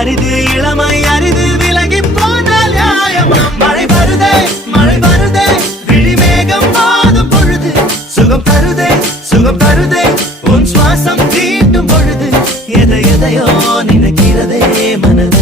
அரிது இளமை அரிது விலகி போனால் நியாயம். மழை வருதே மழை வருதே விழிமேகம் மாதும் பொழுது சுகம் தருதே சுகம் தருதே உன் சுவாசம் தீண்டும் பொழுது எதையோ நினைக்கிறதே மனது